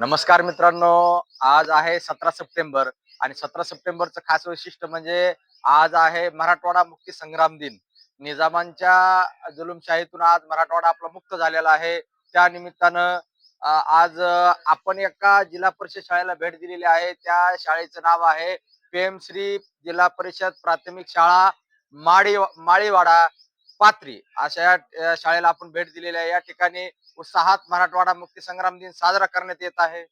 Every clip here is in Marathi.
नमस्कार मित्रांनो आज आहे सतरा सप्टेंबर आणि सतरा सप्टेंबरचं खास वैशिष्ट्य म्हणजे आज आहे मराठवाडा मुक्ती संग्राम दिन. निजामांच्या जुलुमशाहीतून आज मराठवाडा आपला मुक्त झालेला आहे. त्या निमित्तानं आज आपण एका जिल्हा परिषद शाळेला भेट दिलेली आहे. त्या शाळेचं नाव आहे पीएम श्री जिल्हा परिषद प्राथमिक शाळा माळी माळीवाडा. पात्री. अशा या, शाळेला आपण भेट दिलेली आहे. या ठिकाणी उत्साहात मराठवाडा मुक्ती संग्राम दिन साजरा करण्यात येत आहे.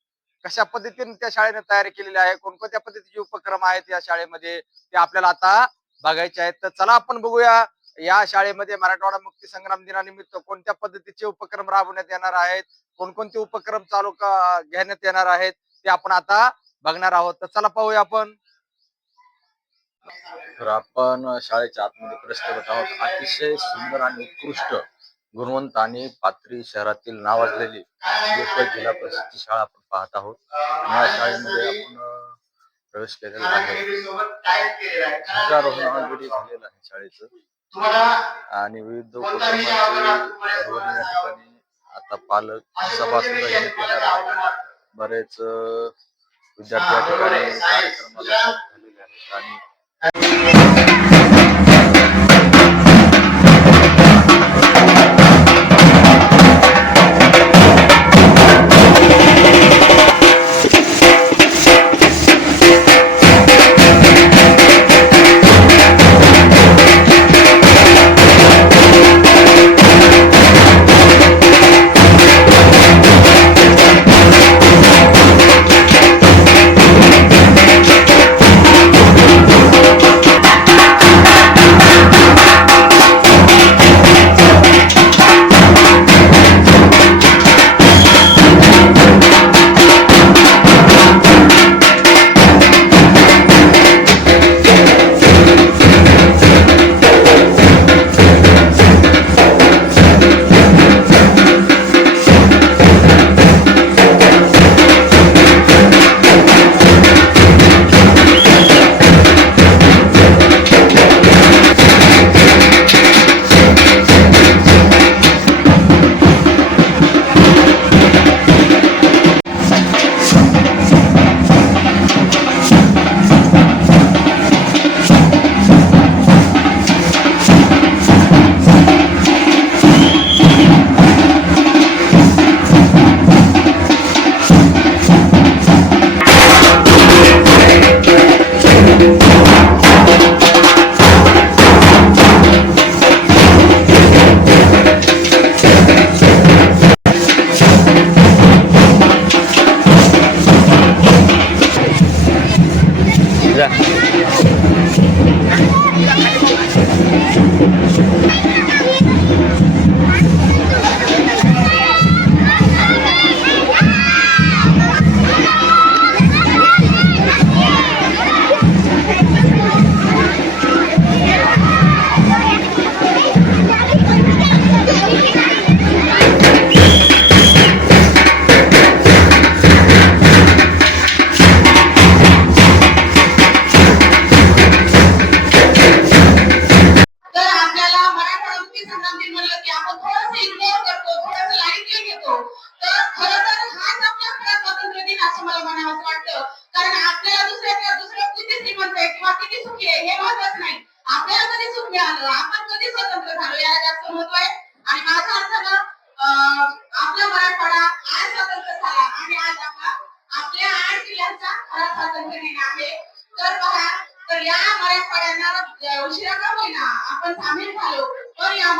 कशा पद्धतीने त्या शाळेने तयारी केलेली आहे? कोणकोणत्या पद्धतीचे उपक्रम आहेत या शाळेमध्ये? ते आपल्याला आता बघायचे आहेत. तर चला आपण बघूया या शाळेमध्ये मराठवाडा मुक्ती संग्राम दिनानिमित्त कोणत्या पद्धतीचे उपक्रम राबवण्यात येणार आहेत? कोणकोणते उपक्रम चालू घेण्यात येणार आहेत? ते आपण आता बघणार आहोत. तर चला पाहूया आपण. तर आपण शाळेच्या आतमध्ये प्रवेश करत आहोत. अतिशय सुंदर आणि उत्कृष्ट गुणवंत आणि पात्री शहरातील नावाजलेली जिल्हा परिषदची शाळा आपण पाहत आहोत. या शाळेमध्ये आपण प्रवेश केलेला आहे. ध्वजारोहण ऑलरेडी झालेलं आहे शाळेचं. आणि विविध उपक्रमांची या ठिकाणी आता पालक सभा सुद्धा घेण्यात येणार आहे बरेच विद्यार्थी या ठिकाणी कार्यक्रमाला झालेले आहेत आणि तर होतोय. आणि माझा अर्थानं अं, आपला मराठवाडा आज स्वतंत्र झाला आणि आज आपला आपल्या आठ जिल्ह्यांचा खरा स्वातंत्र्य दिन आहे. तर पहा तर या मराठवाड्यांना उशिरा का होईना आपण सामील झालो. पण या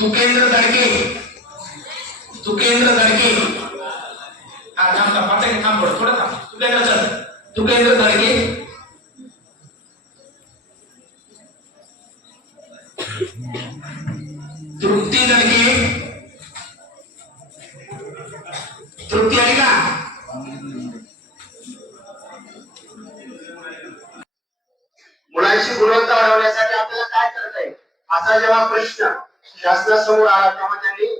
तुकेंद्र दडके तुकेंद्र दडके हा थांब थांब आता थांब थोडं थोडं थांब तुकेंद्र चल तुकेंद्र दडके समोर आला तेव्हा त्यांनी?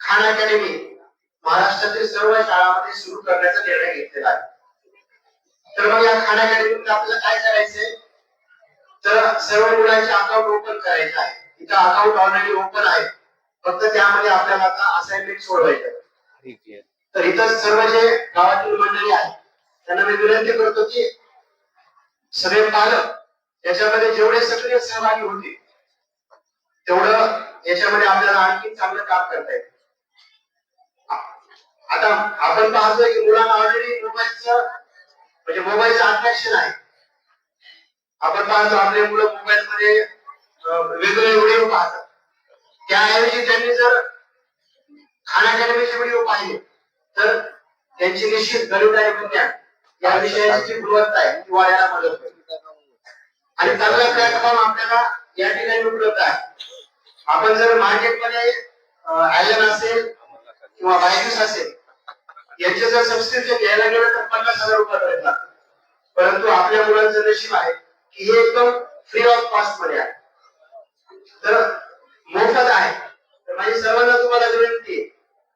Khan Academy. महाराष्ट्रातील सर्व शाळांमध्ये सुरू करण्याचा निर्णय घेतलेला आहे. तर मग या खान अकॅडमीमध्ये आपल्याला काय करायचंय? तर सर्व मुलांचे अकाउंट ओपन करायचे आहे. इथं अकाउंट ऑलरेडी ओपन आहे. फक्त त्यामध्ये आपल्याला आता असाइनमेंट सोडवायचं तर इथं सर्व जे गावातील मंडळी आहेत त्यांना मी विनंती करतो की सगळे पालक त्याच्यामध्ये जेवढे सक्रिय सहभागी होते तेवढं याच्यामध्ये आपल्याला आणखी चांगलं काम करता येईल. आता आपण पाहतोय की मुलांना ऑलरेडी मोबाईलचं म्हणजे मोबाईलचं अट्रॅक्शन आहे. आपण पाहतो आपले मुलं मोबाईल मध्ये वेगवेगळे व्हिडिओ पाहतात. त्याऐवजी त्यांनी जर अकॅडमीचे व्हिडिओ पाहिले तर त्यांची निश्चित आणि विज्ञान या विषयाची जी गुणवत्ता आहे ती वाढायला मदत होईल. आणि चांगला प्लॅटफॉर्म आपल्याला या ठिकाणी उपलब्ध आहे. आपण जर मार्केटमध्ये ऍलन असेल किंवा बायजूस असेल यांचे जर सबस्क्रिप्शन घ्यायला गेलं तर पन्नास हजार रुपये लागतात. परंतु आपल्या मुलांचं नशीब आहे की हे एकदम फ्री ऑफ कॉस्टमध्ये आहे. तर मोफत आहे. तर माझी सर्वांना तुम्हाला विनंती आहे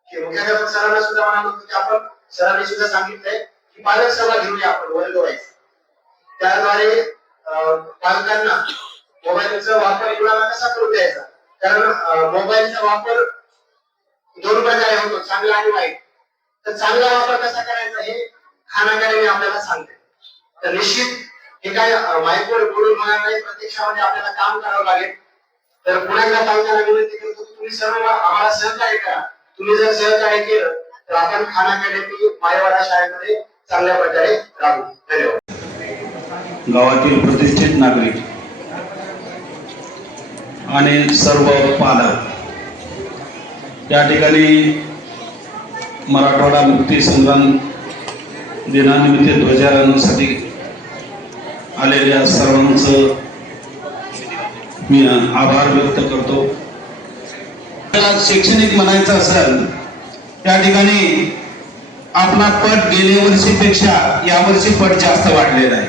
की मुख्याध्यापक सरांना सुद्धा म्हणाल की आपण सरांनी सुद्धा सांगितलंय की पालक सभा घेऊया आपण वर्ग व्हायचं त्याद्वारे पालकांना मोबाईलचा वापर मुलांना कसा करू द्यायचा? कारण मोबाईलचा वापर दोन प्रकारे होतो चांगला आणि वाईट. तर चांगला वापर कसा करायचा हे खान आपल्याला सांगते. तर निश्चित हे काय माईकवर बोलून होणार नाही प्रत्यक्षामध्ये आपल्याला काम करावं लागेल. तर पुन्हा एकदा पालकांना विनंती करतो की तुम्ही सर्व आम्हाला सहकार्य करा. तुम्ही जर सहकार्य केलं तर आपण खान अकॅडमी मायवाडा शाळेमध्ये चांगल्या प्रकारे राहू धन्यवाद. गावातील प्रतिष्ठित नागरिक आणि सर्व पालक. या ठिकाणी मराठवाडा मुक्ती संग्राम दिनानिमित्त ध्वजारोहणासाठी आलेल्या सर्वांचं मी आभार व्यक्त करतो. आपल्याला शैक्षणिक म्हणायचं असेल त्या ठिकाणी आपला पट गेल्या वर्षीपेक्षा यावर्षी पट जास्त वाढलेला आहे.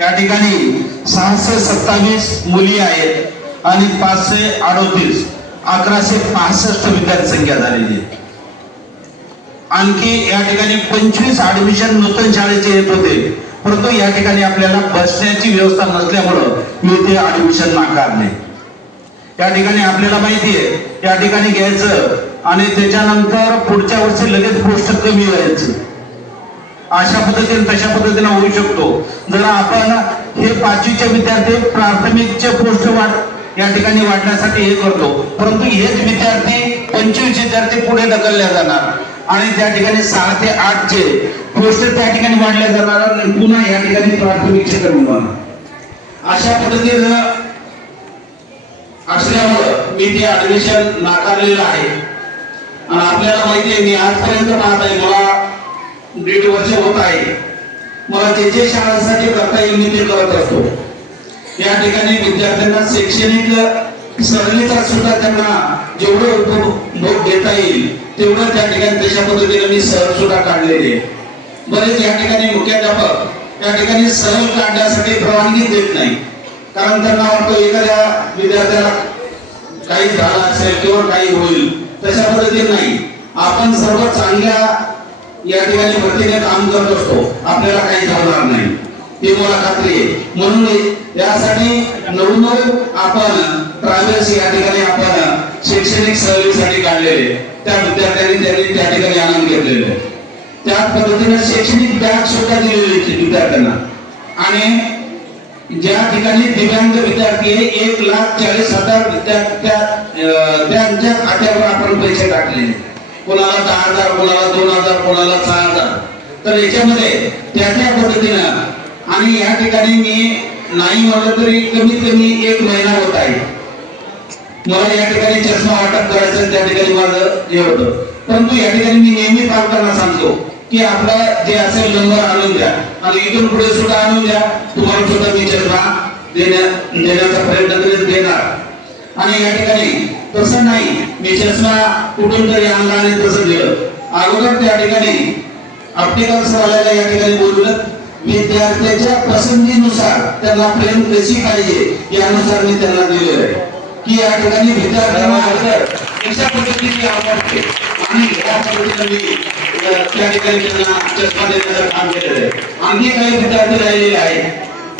या ठिकाणी सहाशे सत्तावीस मुली आहेत. आणि पाचशे अडोतीस अकराशे पासष्ट विद्यार्थी संख्या झालेली आणखी या ठिकाणी पंचवीस ऍडमिशन नूतन शाळेचे येत होते. परंतु या ठिकाणी आपल्याला बसण्याची व्यवस्था नसल्यामुळं मी ते ऍडमिशन नाकारले या ठिकाणी आपल्याला माहिती आहे या ठिकाणी घ्यायचं आणि त्याच्यानंतर पुढच्या वर्षी लगेच पोस्ट कमी व्हायचं अशा पद्धतीने तशा पद्धतीने होऊ शकतो. जर आपण हे पाचवीचे विद्यार्थी प्राथमिकचे पोस्ट वाढ या ठिकाणी वाढण्यासाठी हे करतो. परंतु हेच विद्यार्थी पंचवीस विद्यार्थी पुढे ढकलल्या जाणार. आणि त्या ठिकाणी सहा ते आठ चे पोस्ट त्या ठिकाणी वाढल्या जाणार आणि पुन्हा या ठिकाणी प्राथमिक शिक्षण होणार. अशा पद्धतीनं असल्यामुळं मी ते ऍडमिशन नाकारलेलं आहे. आणि आपल्याला माहिती आहे मी आजपर्यंत पाहत आहे मला दीड वर्ष होत आहे. मला जे जे शाळांसाठी करता येईल मी ते करत असतो. या ठिकाणी विद्यार्थ्यांना शैक्षणिक सहलीचा सुद्धा त्यांना जेवढं उपभोग देता येईल तेवढं त्या ठिकाणी तशा पद्धतीने मी सहल सुद्धा काढलेली आहे. बरेच या ठिकाणी मुख्याध्यापक या ठिकाणी सहल काढण्यासाठी परवानगी देत नाही. कारण त्यांना वाटतो एखाद्या विद्यार्थ्याला काही झाला असेल किंवा काही होईल तशा पद्धतीने नाही. आपण सर्व चांगल्या या ठिकाणी भरतीने काम करत असतो. आपल्याला काही होणार नाही. ही मला खात्री आहे म्हणून यासाठी नवनव आपण ट्रॅव्हल्स या ठिकाणी आपण शैक्षणिक सहलीसाठी काढलेले. त्या विद्यार्थ्यांनी त्यांनी त्या ठिकाणी आनंद घेतलेले. त्याच पद्धतीने शैक्षणिक बॅग सुद्धा दिलेली होती विद्यार्थ्यांना. आणि ज्या ठिकाणी दिव्यांग विद्यार्थी हे एक लाख चाळीस हजार विद्यार्थ्या त्यांच्या खात्यावर आपण पैसे टाकले कोणाला दहा हजार कोणाला दोन हजार कोणाला सहा हजार. तर याच्यामध्ये त्या त्या पद्धतीनं आणि या ठिकाणी मी नाही म्हटलं तरी कमीत कमी एक महिना होत आहे. मला या ठिकाणी चष्मा वाटप करायचं त्या ठिकाणी माझं हे होतं. परंतु या ठिकाणी मी नेहमी पालकांना सांगतो की आपला जे असेल नंबर आणून द्या. आणि इथून पुढे सुद्धा आणून द्या. तुम्हाला सुद्धा मी चष्मा देण्या देण्याचा प्रयत्न करेल देणार. आणि या ठिकाणी तसं नाही. मी चष्मा कुठून तरी आणला आणि तसं दिलं. अगोदर त्या ठिकाणी ऑप्टिकल वाल्याला या ठिकाणी बोलवलं. विद्यार्थ्याच्या पसंतीनुसार त्यांना फ्रेम कशी पाहिजे यानुसार मी त्यांना दिलेलं आहे. की या ठिकाणी विद्यार्थ्यांना कशा पद्धतीने आवडते आणि या पद्धतीने त्या ठिकाणी त्यांना चष्मा देण्याचं काम केलेलं आहे. आणखी काही विद्यार्थी राहिलेले आहेत.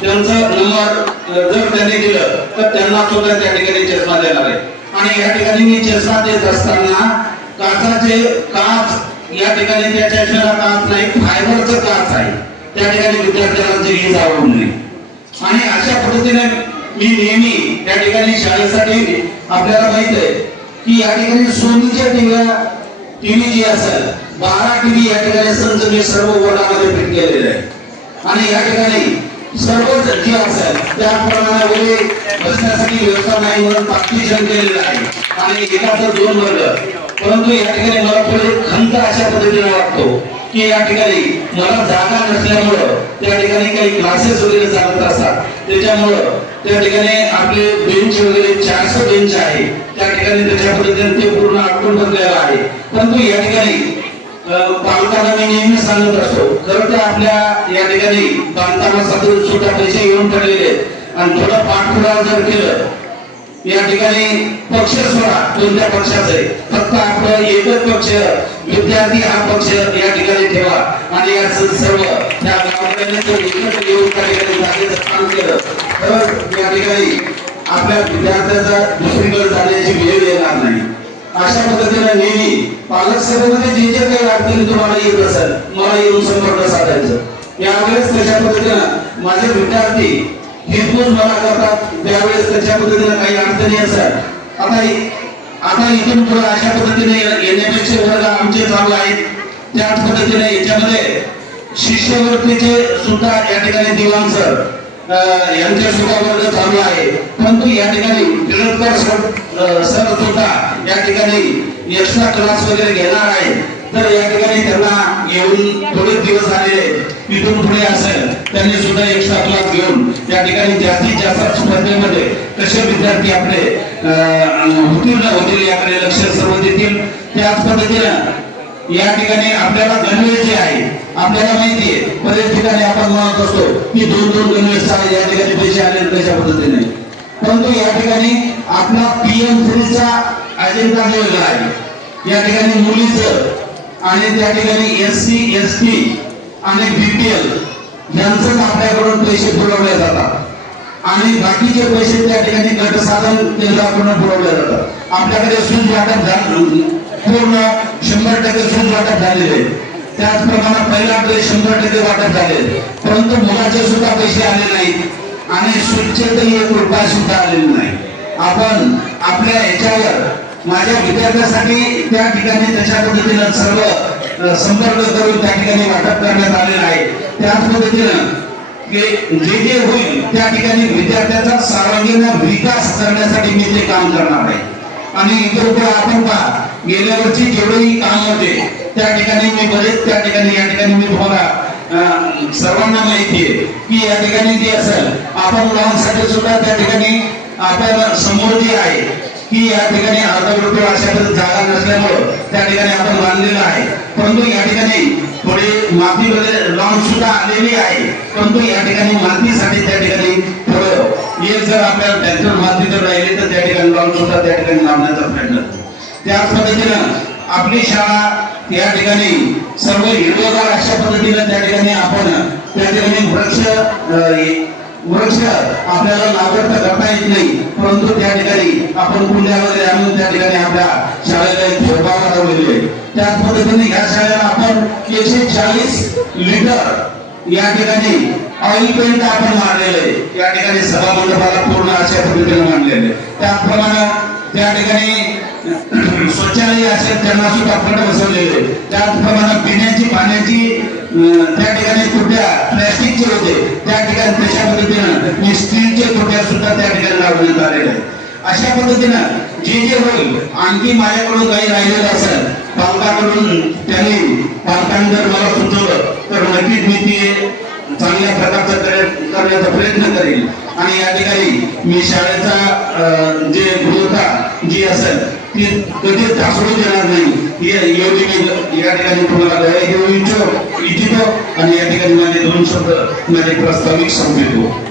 त्यांचा नंबर जर त्यांनी दिलं तर त्यांना सुद्धा त्या ठिकाणी चष्मा देणार आहे. आणि या ठिकाणी मी चष्मा देत असताना काचाचे काच या ठिकाणी त्या चष्म्याला काच नाही फायबरचं काच आहे. त्या ठिकाणी विद्यार्थ्यांना जे हीच आवडू आणि अशा पद्धतीने मी नेहमी त्या ठिकाणी शाळेसाठी आपल्याला माहीत आहे की या ठिकाणी सोनीच्या टीव्ही टीव्ही जी असेल बारा टीव्ही या ठिकाणी संच मी सर्व वर्णामध्ये फिट केलेले आहे. आणि या ठिकाणी सर्व जे असेल त्याप्रमाणे वगैरे बसण्यासाठी व्यवस्था नाही म्हणून पार्टिशन केलेलं आहे. आणि एकाचा दोन वर्ग. परंतु या ठिकाणी मला थोडी खंत अशा पद्धतीने वाटतो. की या ठिकाणी मला जागा नसल्यामुळं त्या ठिकाणी काही क्लासेस वगैरे चालत असतात त्याच्यामुळं त्या ठिकाणी आपले बेंच वगैरे चारशे बेंच आहे त्या ठिकाणी त्याच्या पद्धतीने ते पूर्ण आटून बनलेलं आहे परंतु या ठिकाणी अं, पालकांना मी नेहमी सांगत असतो खरं तर आपल्या या ठिकाणी बांधकामासाठी सुद्धा पैसे येऊन ठरलेले आहेत. आणि थोडं पाठपुरावा जर केलं या ठिकाणी पक्ष सोडा कोणत्या पक्षाचे आहे. फक्त आपलं एकच पक्ष विद्यार्थी हा पक्ष या ठिकाणी ठेवा. आणि या सर्व त्या एकत्र येऊन त्या ठिकाणी काम केलं. या ठिकाणी आपल्या विद्यार्थ्याचा दुसरीकडे जाण्याची वेळ येणार नाही. अशा पद्धतीने नेहमी पालक सभेमध्ये जे जे काही अडचणी तुम्हाला येत असेल मला येऊन संपर्क साधायचं. यावेळेस तशा पद्धतीनं माझे विद्यार्थी हितगुज मला करतात त्यावेळेस त्याच्या पद्धतीने काही अडचणी असतात. आता आता इथून पुढे अशा पद्धतीने येण्यापेक्षा वर्ग आमचे चालू आहेत. त्याच पद्धतीने याच्यामध्ये शिष्यवृत्तीचे सुद्धा या ठिकाणी दिवाण सर यांचे सुद्धा वर्ग चालू आहे. परंतु या ठिकाणी टिळककर सर सर सुद्धा या ठिकाणी एक्स्ट्रा क्लास वगैरे घेणार आहे तर या ठिकाणी त्यांना येऊन थोडे दिवस झालेले तिथून पुढे असेल त्यांनी सुद्धा एक्स्ट्रा क्लास घेऊन या ठिकाणी जास्तीत जास्त स्पर्धेमध्ये कसे विद्यार्थी आपले होतील ना होतील याकडे लक्ष सर्व देतील. त्याच पद्धतीनं या ठिकाणी आपल्याला गणवेश जे आहे आपल्याला माहिती आहे बरेच ठिकाणी आपण म्हणत असतो की दोन दोन गणवेश आहे या ठिकाणी पैसे आले कशा पद्धतीने परंतु या ठिकाणी आपला पीएम चा अजेंडा जो वेगळा आहे. या ठिकाणी मुलीचं आणि त्या ठिकाणी एस सी एस टी आणि बीपीएल यांचं आपल्याकडून पैसे पुरवले जातात. आणि बाकीचे पैसे त्या ठिकाणी गटसाधन केंद्राकडून पुरवले जातात. आपल्याकडे सूज वाटप झालं पूर्ण शंभर टक्के सूज वाटप झालेले आहे. त्याचप्रमाणे पहिला ड्रेस शंभर टक्के वाटप झाले परंतु मुलाचे सुद्धा पैसे आले नाहीत. आणि सूजचे एक रुपया सुद्धा आलेले नाही. आपण आपल्या ह्याच्यावर माझ्या विद्यार्थ्यासाठी त्या ठिकाणी त्याच्या पद्धतीनं सर्व संपर्क करून त्या ठिकाणी वाटप करण्यात आलेलं आहे. त्याच पद्धतीनं जे जे होईल त्या ठिकाणी विद्यार्थ्याचा सर्वांगीण विकास करण्यासाठी मी ते काम करणार आहे. आणि इतर आपण पहा गेल्या वर्षी जेवढेही काम होते त्या ठिकाणी मी बरेच त्या ठिकाणी या ठिकाणी मी तुम्हाला सर्वांना माहिती आहे की या ठिकाणी जे असेल आपण मुलांसाठी सुद्धा त्या ठिकाणी आपण समोर जे आहे की या ठिकाणी अर्धवृत्ती अशा जागा नसल्यामुळं त्या ठिकाणी आपण बांधलेलं आहे. परंतु या ठिकाणी थोडी मातीमध्ये लॉन सुद्धा आलेली आहे. परंतु या ठिकाणी मातीसाठी त्या ठिकाणी थोडं एक जर आपल्याला ट्रॅक्टर माती जर राहिली तर त्या ठिकाणी लॉन सुद्धा त्या ठिकाणी लावण्याचा प्रयत्न त्याच पद्धतीनं आपली शाळा या ठिकाणी सर्व हिरवगार अशा पद्धतीनं त्या ठिकाणी आपण त्या ठिकाणी वृक्ष वृक्ष आपल्याला लागवड तर करता येत नाही. परंतु त्या ठिकाणी आपण कुंड्या वगैरे आणून त्या ठिकाणी आपल्या शाळेला एक झोपा बनवलेली आहे. त्याच पद्धतीने या शाळेला आपण एकशे चाळीस लिटर या ठिकाणी ऑइल पेंट आपण मारलेलं आहे. या ठिकाणी सभा मंडपाला पूर्ण अशा पद्धतीने मांडलेलं आहे. त्याचप्रमाणे त्या ठिकाणी शौचालय असेल त्यांना सुद्धा फंड बसवलेले. त्याचप्रमाणे पिण्याची पाण्याची त्या ठिकाणी तुट्या प्लॅस्टिकचे होते त्या ठिकाणी तशा पद्धतीनं? मी स्टीलचे तुट्या सुद्धा त्या ठिकाणी लावण्यात आलेले अशा पद्धतीनं जे जे होईल आणखी माझ्याकडून काही राहिलेलं असेल पालकाकडून त्यांनी पालकांनी जर मला सुचवलं तर नक्कीच मी ते चांगल्या प्रकारचा करण्याचा प्रयत्न करेल आणि या ठिकाणी मी शाळेचा अं, जे गुणवत्ता जी असेल ती कधीच ढासळू देणार नाही. एवढी मी या ठिकाणी तुम्हाला ग्वाही देऊ इच्छितो. इच्छितो. आणि या ठिकाणी माझे दोन शब्द माझे प्रास्ताविक संपवितो